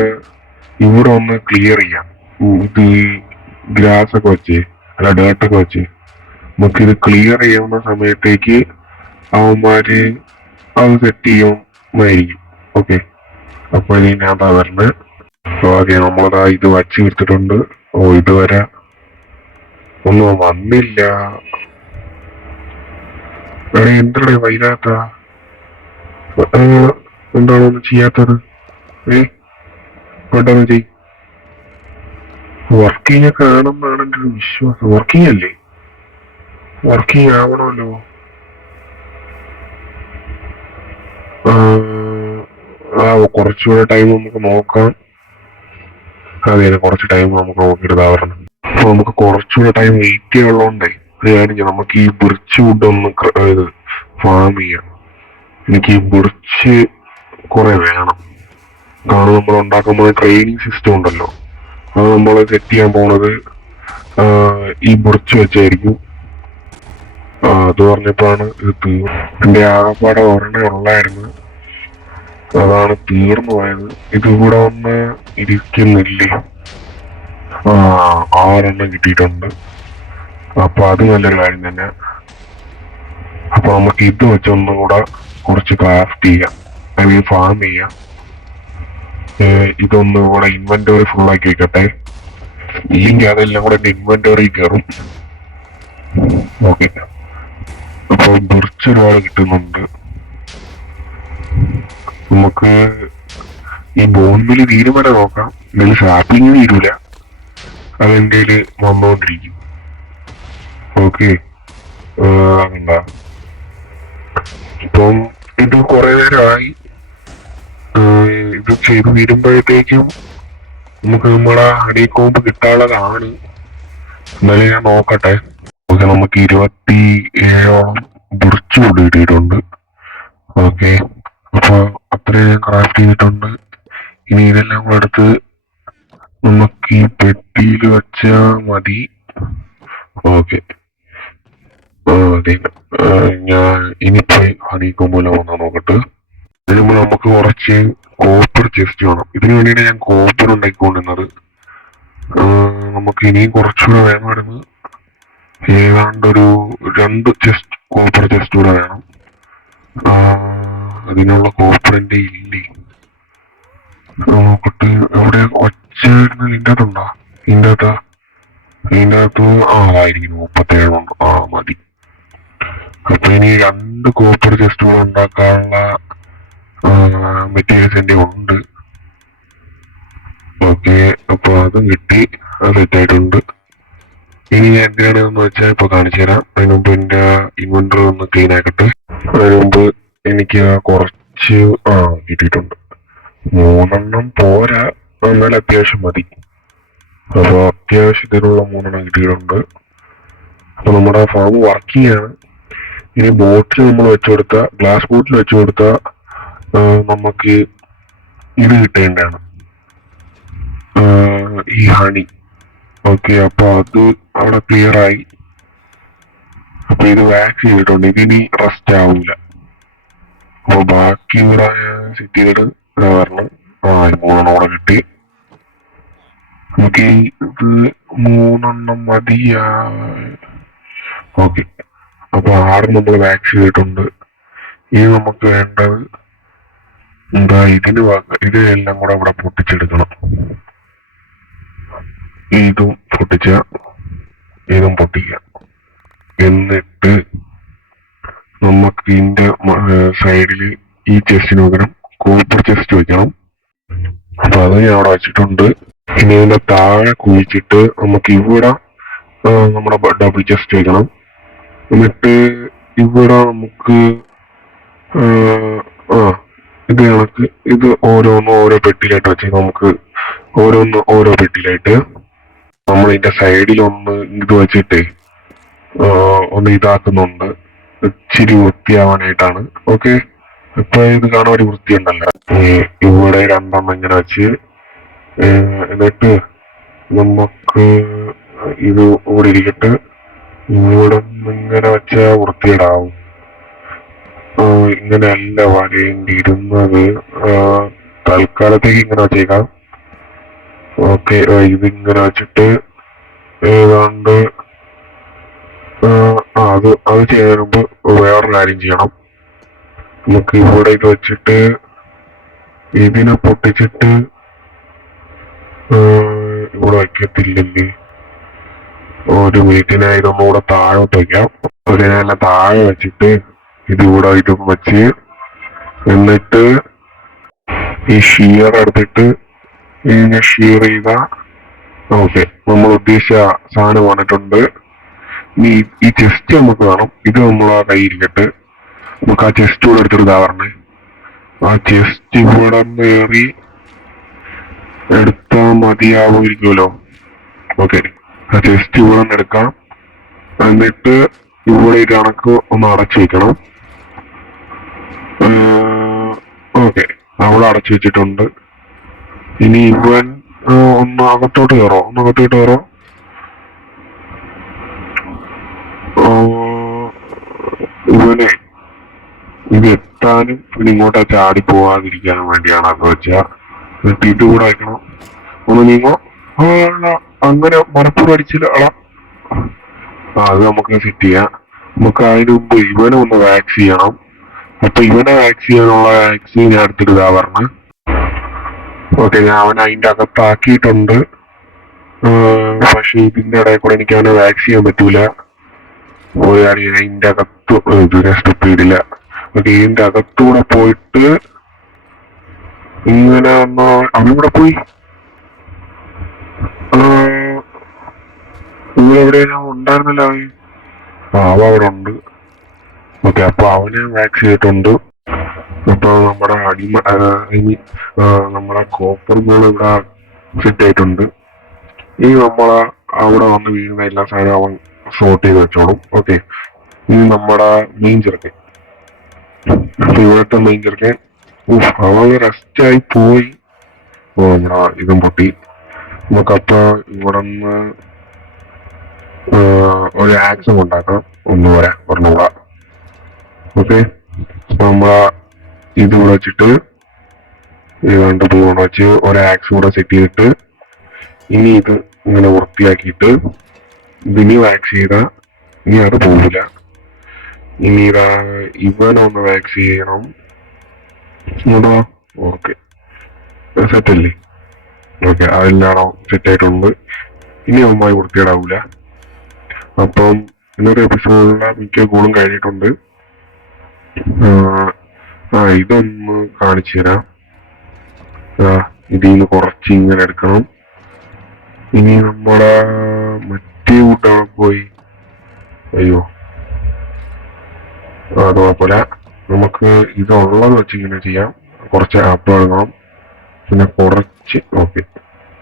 ഇവിടെ ഒന്ന് ക്ലിയർ ചെയ്യാം. ഇത് ഈ ഗ്രാസ് ഒക്കെ വെച്ച് അല്ല ഡേർട്ടൊക്കെ വെച്ച് നമുക്കിത് ക്ലിയർ ചെയ്യുന്ന സമയത്തേക്ക് അവന്മാര് അത് സെറ്റ് ചെയ്യുമായിരിക്കും. ഓക്കെ, അപ്പൊ ഇനി ഞാൻ എന്താ പറഞ്ഞത്. ഓക്കെ, നമ്മളതാ ഇത് വച്ച് എടുത്തിട്ടുണ്ട്. ഇതുവരെ ഒന്നും വന്നില്ല. എന്താണ് വൈകാത്ത? എന്താണോ ഒന്നും ചെയ്യാത്തത്? പെട്ടെന്ന് ചെയ്. വർക്കിംഗ് ഒക്കെ ആണെന്നാണ് എൻ്റെ ഒരു വിശ്വാസം. വർക്കിംഗ് അല്ലേ? വർക്കിംഗ് ആവണമല്ലോ. കുറച്ചുകൂടെ ടൈം നമുക്ക് നോക്കാം. അതെ, കുറച്ച് ടൈം നമുക്ക് നോക്കിയിട്ട് ഇതാവരണം. അപ്പൊ നമുക്ക് കുറച്ചുകൂടെ ടൈം വെയിറ്റ് ചെയ്യാനുള്ളതുകൊണ്ടേ നമുക്ക് ഈ ബിർച്ച് വുഡ് ഒന്ന് ഇത് ഫാം ചെയ്യാം. എനിക്ക് ഈ ബിർച്ച് കുറെ വേണം. കാരണം നമ്മൾ ഉണ്ടാക്കുമ്പോൾ ട്രെയിനിങ് സിസ്റ്റം ഉണ്ടല്ലോ, അത് നമ്മൾ സെറ്റ് ചെയ്യാൻ പോണത് ഈ മുറിച്ച് വെച്ചായിരിക്കും. അത് പറഞ്ഞപ്പോഴാണ് ഇത് തീർന്നു. എന്റെ ആകപ്പാടെ ഒരെണ്ണേ ഉള്ളായിരുന്നു, അതാണ് തീർന്നു പോയത്. ഇതുകൂടെ ഒന്ന് ഇരിക്കുന്നില്ലേ? 6 കിട്ടിയിട്ടുണ്ട്. അപ്പൊ അത് നല്ലൊരു കാര്യം തന്നെ. അപ്പൊ നമുക്ക് ഇത് വെച്ച് ഒന്നും കൂടെ കുറച്ച് ക്രാഫ്റ്റ് ചെയ്യാം, അല്ലെങ്കിൽ ഫാം ചെയ്യാം. ഇതൊന്നും കൂടെ ഇൻവെന്ററി ഫുൾ ആക്കി വെക്കട്ടെ, ഇല്ലെങ്കിൽ അതെല്ലാം കൂടെ എന്റെ ഇൻവെന്ററി കയറും. ഓക്കെ, അപ്പൊ ബിർച്ച് ഒരുപാട് കിട്ടുന്നുണ്ട്. നമുക്ക് ഈ ബോൺമില് തീരുമാനം നോക്കാം, എന്തായാലും സാപ്പിങ് തീരൂല, അതെന്റെ വന്നോണ്ടിരിക്കും. ഓക്കെ, എന്താ ഇപ്പം ഇത് കുറെ നേരമായി. ഇത് ചെയ്ത് തീരുമ്പോഴത്തേക്കും നമുക്ക് നമ്മളെ അടിക്കോമ്പ് കിട്ടാനുള്ളതാണ്. എന്നാലും ഞാൻ നോക്കട്ടെ. നമുക്ക് 27ഓളം ബുർച്ച് കൊണ്ട് കിട്ടിയിട്ടുണ്ട്. ഓക്കെ, അപ്പൊ അത്രയും ഞാൻ ക്രാഫ്റ്റ് ചെയ്തിട്ടുണ്ട്. ഇനി ഇതെല്ലാം കൂടെ എടുത്ത് നമുക്ക് ഈ പെട്ടിയിൽ വെച്ചാ മതി. ഓക്കെ, അതെ, ഞാൻ ഇനി പോയി ഹണിക്കോമ്പില് വന്നാ നോക്കട്ടെ. ഇതിന് മുമ്പ് നമുക്ക് കുറച്ച് കോപ്പർ ചെസ്റ്റ് വേണം. ഇതിനു വേണ്ടിയാണ് ഞാൻ കോപ്പർ ഉണ്ടാക്കിക്കൊണ്ടിരുന്നത്. നമുക്ക് ഇനിയും കുറച്ചുകൂടെ വേണമായിരുന്നു. ഏതാണ്ട് ഒരു 2 കോപ്പർ ചെസ്റ്റ് കൂടെ വേണം. അതിനുള്ള കോപ്പർ എന്റെ ഇല്ലേ? നോക്കട്ടെ, എവിടെ ഒച്ച ഇതിൻ്റെ അകത്തുണ്ടോ? ഇതിൻ്റെ അകത്ത് ആയിരിക്കും 37 ഉണ്ട്. മതി. അപ്പൊ ഇനി 2 കോപ്പർ ചെസ്റ്റ് കൂടെ ഉണ്ടാക്കാനുള്ള മെറ്റീരിയൽസ് എന്റെ ഉണ്ട്. ഓക്കെ, അപ്പൊ അതും കിട്ടി, അത് സെറ്റ് ആയിട്ടുണ്ട്. ഇനി ഞാൻ എന്തിനാണെന്ന് വെച്ചാൽ ഇപ്പൊ കാണിച്ചു തരാം. അതിന് മുമ്പ് എന്റെ ഇൻവെന്ററി ഒന്ന് ക്ലീൻ ആക്കട്ടെ. അതിന് മുമ്പ് എനിക്ക് കുറച്ച് കിട്ടിയിട്ടുണ്ട്. 3 പോരാ, എന്നാൽ അത്യാവശ്യം മതി. അപ്പൊ അത്യാവശ്യത്തിനുള്ള 3 കിട്ടിയിട്ടുണ്ട്. അപ്പൊ നമ്മുടെ ഫാം വർക്കിംഗ് ആണ്. ഇനി ബോട്ടിൽ നമ്മൾ വെച്ചു കൊടുത്ത, ഗ്ലാസ് ബോട്ടിൽ വെച്ചു കൊടുത്ത നമുക്ക് ഇത് കിട്ടേണ്ടതാണ്, ഈ ഹണി. ഓക്കെ, അപ്പൊ അത് അവിടെ ക്ലിയർ ആയി. അപ്പൊ ഇത് വാക്സ് ചെയ്തിട്ടുണ്ട്, ഇതിനി റെസ്റ്റ് ആവൂല. അപ്പൊ ബാക്കി ഇവിടെ സെറ്റ് ചെയ്തിട്ട് കാരണം 3 കൂടെ കിട്ടി. നമുക്ക് ഇത് 3 മതിയാ. ഓക്കെ, അപ്പൊ 6 നമ്മൾ വാക്സ് ചെയ്തിട്ടുണ്ട്. ഇനി നമുക്ക് വേണ്ടത് എന്താ, ഇതിനെല്ലാം കൂടെ ഇവിടെ പൊട്ടിച്ചെടുക്കണം. ഇതും ഇതും പൊട്ടിക്കാം. എന്നിട്ട് നമുക്ക് ഇതിന്റെ സൈഡിൽ ഈ ചെസ്റ്റിന് പകരം കോപ്പർ ചെസ്റ്റ് വെക്കണം. അപ്പൊ അത് ഞാൻ അവിടെ വെച്ചിട്ടുണ്ട്. ഇനി ഇതിന്റെ താഴെ കുഴിച്ചിട്ട് നമുക്ക് ഇവിടെ നമ്മുടെ ഡബിൾ ചെസ്റ്റ് വെക്കണം. എന്നിട്ട് ഇവിടെ നമുക്ക് ഇത് കണക്ക് ഇത് ഓരോന്നും ഓരോ പെട്ടിയിലായിട്ട് വെച്ച് നമുക്ക് ഓരോ പെട്ടിയിലായിട്ട് നമ്മൾ ഇതിന്റെ സൈഡിൽ ഒന്ന് ഇത് വെച്ചിട്ട് ഒന്ന് ഇതാക്കുന്നുണ്ട്, ഇച്ചിരി വൃത്തിയാവാനായിട്ടാണ്. ഓക്കെ, ഇപ്പൊ ഇത് കാണാൻ ഒരു വൃത്തിയുണ്ടല്ലോ. ഇവിടെ 2 ഇങ്ങനെ വെച്ച് എന്നിട്ട് നമുക്ക് ഇത് ഇവിടെ ഇരിക്കട്ട്, ഇവിടെ ഇങ്ങനെ വെച്ച വൃത്തിയിടാവും. ഇങ്ങനെയല്ല വരേണ്ടിയിരുന്നത്, തൽക്കാലത്തേക്ക് ഇങ്ങനെ വെച്ചേക്കാം. ഓക്കെ, ഇതിങ്ങനെ വെച്ചിട്ട് ഏതാണ്ട് അത് ചെയ്യുന്നതിന് മുമ്പ് വേറൊരു കാര്യം ചെയ്യണം. നമുക്ക് ഇവിടെ ഇത് വെച്ചിട്ട് ഇതിനെ പൊട്ടിച്ചിട്ട് ഇവിടെ വയ്ക്കത്തില്ലല്ലേ? ഒരു മിനിറ്റിനായി ഇതൊന്നുകൂടെ താഴോട്ട് വയ്ക്കാം. അതിനെല്ലാം താഴെ വെച്ചിട്ട് ഇതിവിടെ ഇതും വെച്ച് എന്നിട്ട് ഈ ഷിയർ എടുത്തിട്ട് ഇതിനെ ഷിയർ ചെയ്ത ഓക്കെ, നമ്മൾ ഉദ്ദേശിച്ച സാധനം വന്നിട്ടുണ്ട്. ഇനി ഈ ചെസ്റ്റ് നമുക്ക് വേണം. ഇത് നമ്മൾ ആ കയ്യിരിക്കട്ട് നമുക്ക് ആ ചെസ്റ്റ് കൂടെ എടുത്തിട്ട് പറഞ്ഞേ, ആ ചെസ്റ്റ് ഇവിടെ കയറി എടുത്താൽ മതിയാവുമായിരിക്കുമല്ലോ. ഓക്കെ, ആ ചെസ്റ്റ് ഇവിടെ നിന്ന് എടുക്കാം. എന്നിട്ട് ഇവിടെ കണക്ക് ഒന്ന് അടച്ചു വെക്കണം. ഓക്കെ, അവിടെ അടച്ചു വെച്ചിട്ടുണ്ട്. ഇനി ഇവൻ ഒന്ന് അകത്തോട്ട് കയറോ, ഒന്ന് അകത്തോട്ട് കയറോ. ഇവനെ ഇത് എത്താനും പിന്നെ ഇങ്ങോട്ടാ ചാടി പോവാതിരിക്കാനും വേണ്ടിയാണ് അത് വെച്ചാ എത്തിയിട്ട് കൂടെ അയക്കണം. ഒന്ന് നീങ്ങോ. അങ്ങനെ മലപ്പുറം അടിച്ചില്ല അളാ. അത് നമുക്ക് സെറ്റ് ചെയ്യാം. നമുക്ക് അതിന് മുമ്പ് ഇവനെ ഒന്ന് വാക്സ് ചെയ്യണം. അപ്പൊ ഇവനെ വാക്സ് ചെയ്യാനുള്ള വാക്സിൻ ഞാൻ എടുത്തിട്ട് ഇതാ പറഞ്ഞ. ഓക്കെ, ഞാൻ അവനെ അതിന്റെ അകത്താക്കിയിട്ടുണ്ട്. പക്ഷെ ഇതിന്റെ ഇടയിൽ കൂടെ എനിക്ക് അവനെ വാക്സ് ചെയ്യാൻ പറ്റൂല. പോയാൽ ഇതിന്റെ അകത്ത് ഇതിനെ സ്റ്റിപ്പിടില്ല. ഓക്കെ, ഇതിന്റെ അകത്തൂടെ പോയിട്ട് ഇങ്ങനെ അവനിവിടെ പോയി. ഇവിടെ ഞാൻ ഉണ്ടായിരുന്നല്ലോ അവൻ അവിടെ ഉണ്ട്. ഓക്കെ, അപ്പൊ അവനെ വാക്സ് ചെയ്തിട്ടുണ്ട്. അപ്പൊ നമ്മുടെ നമ്മുടെ കോപ്പർ ബോൾ ഇവിടെ സെറ്റ് ആയിട്ടുണ്ട്. ഇനി നമ്മളെ അവിടെ വന്ന് വീഴുന്ന എല്ലാ സാധനവും അവൻ സോർട്ട് ചെയ്ത് വെച്ചോളും. ഓക്കെ, ഇനി നമ്മുടെ മെയിൻ ചെറുക്കൻ, ഇവിടുത്തെ മെയിൻ ചെറുക്കൻ അവൻ റെസ്റ്റ് ആയി പോയി. നമ്മുടെ ഇതും പൊട്ടി. നമുക്കപ്പോ ഇവിടെ നിന്ന് ഒരു ആക്ഷൻ ഉണ്ടാക്കാം. ഒന്നുകൂടെ ഒരെണ്ണൂടെ. ഓക്കെ, നമ്മളെ ഇത് കൂടെ വെച്ചിട്ട് രണ്ട് പൂണ് വെച്ച് ഒരു ആക്സ് കൂടെ സെറ്റ് ചെയ്തിട്ട് ഇനി ഇത് ഇങ്ങനെ വൃത്തിയാക്കിയിട്ട് ഇതിനി വാക്സ് ചെയ്താ ഇനി അത് പോവില്ല. ഇനി ഇതാ ഇവനൊന്ന് വാക്സ് ചെയ്യണം. ഓക്കെ, സെറ്റല്ലേ. ഓക്കെ, അതെല്ലാം സെറ്റ് ആയിട്ടുണ്ട്. ഇനി ഒന്നായി വൃത്തിയേടാവൂല. അപ്പം ഇന്നത്തെ എപ്പിസോഡിലെ മിക്ക ഗോളും കഴിഞ്ഞിട്ടുണ്ട്. ഇതൊന്ന് കാണിച്ചു തരാം. ഇതിൽ നിന്ന് കുറച്ച് ഇങ്ങനെ എടുക്കണം. ഇനി നമ്മുടെ മറ്റേ കൂട്ടവിടെ പോയി. അയ്യോ, അത് കുഴപ്പമില്ല. നമുക്ക് ഇതുള്ളത് വെച്ച് ഇങ്ങനെ ചെയ്യാം. കുറച്ച് ആപ്പ് എടുക്കണം, പിന്നെ കുറച്ച്. Okay,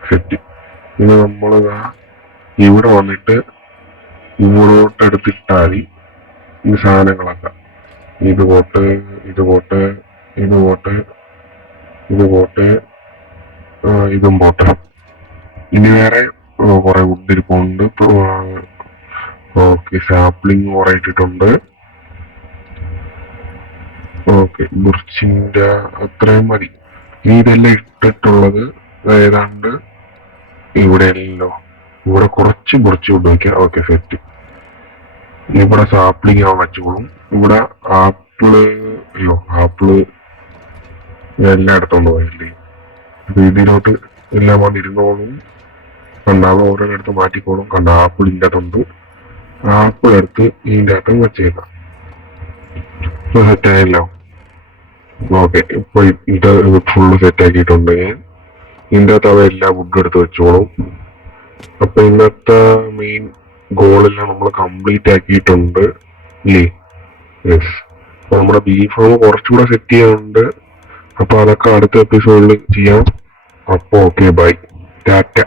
set. ഇനി നമ്മൾ ഇവിടെ വന്നിട്ട് ഇവിടോട്ട് എടുത്തിട്ടാൽ മതി ഈ സാധനങ്ങളൊക്കെ. ഇത് പോട്ട്, ഇത് പോട്ട്, ഇത് പോട്ട്, ഇത് പോട്ട്, ഇതും പോട്ട്. ഇനി വേറെ കുറെ വുഡ് ഇരിപ്പുണ്ട്. ഓക്കെ, സാപ്ലിങ് കുറെ ഇട്ടിട്ടുണ്ട്. ഓക്കെ, ബുർച്ചിന്റെ അത്രയും മതി. ഇനി ഇതെല്ലാം ഇട്ടിട്ടുള്ളത് ഏതാണ്ട് ഇവിടെ അല്ലല്ലോ. ഇവിടെ കുറച്ച് വുഡ് വയ്ക്കുക. Okay, set. ഇവിടെ സാപ്ലിങ് ആവാൻ വെച്ചോളും. ഇവിടെ ആപ്പിള്, അയ്യോ ആപ്പിള് എല്ലാം എടുത്തോണ്ട് പോയല്ലേ. ഇതിലോട്ട് എല്ലാം വന്നിരുന്നോളും. കണ്ടാവും ഓരോന്നിടത്ത് മാറ്റിക്കോളും. കണ്ട ആപ്പിൾ ഇല്ലാത്തതുണ്ട്. ആപ്പിൾ എടുത്ത് ഇതിൻ്റെ അകത്ത് വെച്ചേക്കാം. സെറ്റായല്ലോ. ഓക്കെ, ഇപ്പൊ ഇത് ഫുള്ള് സെറ്റ് ആക്കിയിട്ടുണ്ട് ഞാൻ. ഇതിൻ്റെ അകത്ത് അവ എല്ലാ വുഡും എടുത്ത് വെച്ചോളും. അപ്പൊ ഇന്നത്തെ മെയിൻ ഗോളെല്ലാം നമ്മൾ കംപ്ലീറ്റ് ആക്കിയിട്ടുണ്ട് ഇല്ലേ. യെസ്, അപ്പൊ നമ്മുടെ ബീഫ് ഫാം കുറച്ചുകൂടെ സെറ്റ് ചെയ്യാനുണ്ട്. അപ്പൊ അതൊക്കെ അടുത്ത എപ്പിസോഡിൽ ചെയ്യാം. അപ്പൊ ഓക്കെ, ബൈ, ടാറ്റ.